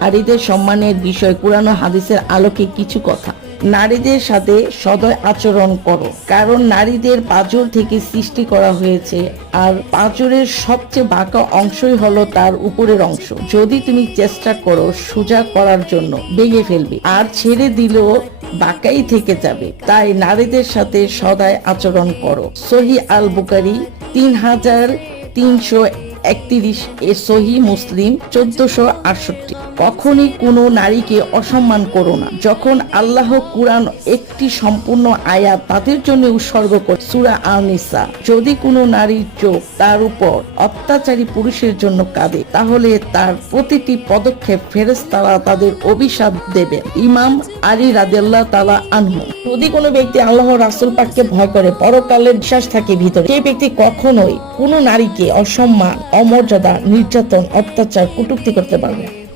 নারীদের সম্মানের বিষয় কোরআন ও হাদিসের আলোকে কিছু কথা। নারীদের সাথে সদয় আচরণ করো, কারণ নারীদের পাঁজর থেকে সৃষ্টি করা হয়েছে, আর পাঁজরের সবচেয়ে বাঁকা অংশই হলো তার উপরের অংশ। যদি তুমি চেষ্টা করো সোজা করার জন্য, ভেঙে ফেলবে, আর ছেড়ে দিলেও বাঁকাই থেকে যাবে। তাই নারীদের সাথে সদয় আচরণ করো। সহিহ আল বুখারী 3331, এ সহিহ মুসলিম 1468। কখনই কোনো নারীকে অসম্মান করো না। যখন আল্লাহ কুরআন একটি সম্পূর্ণ আয়াত তাদের জন্য উৎসর্গ করে, সূরা আন-নিসা, যদি কোনো নারীর চোখ তার উপর অত্যাচারী পুরুষের জন্য কাঁদে, তাহলে তার প্রতিটি পদক্ষেপ ফেরেশতারা তাদের অভিশাপ দেবে। ইমাম আলী রাদিয়াল্লাহু তাআলা আনহু। যদি কোনো ব্যক্তি আল্লাহ রাসূল পাককে ভয় করে, পরকালের বিশ্বাস থাকে ভিতরে, সেই ব্যক্তি কখনোই কোনো নারীকে অসম্মান, অমর্যাদা, নির্যাতন, অত্যাচার, কটূক্তি করতে পারবে না।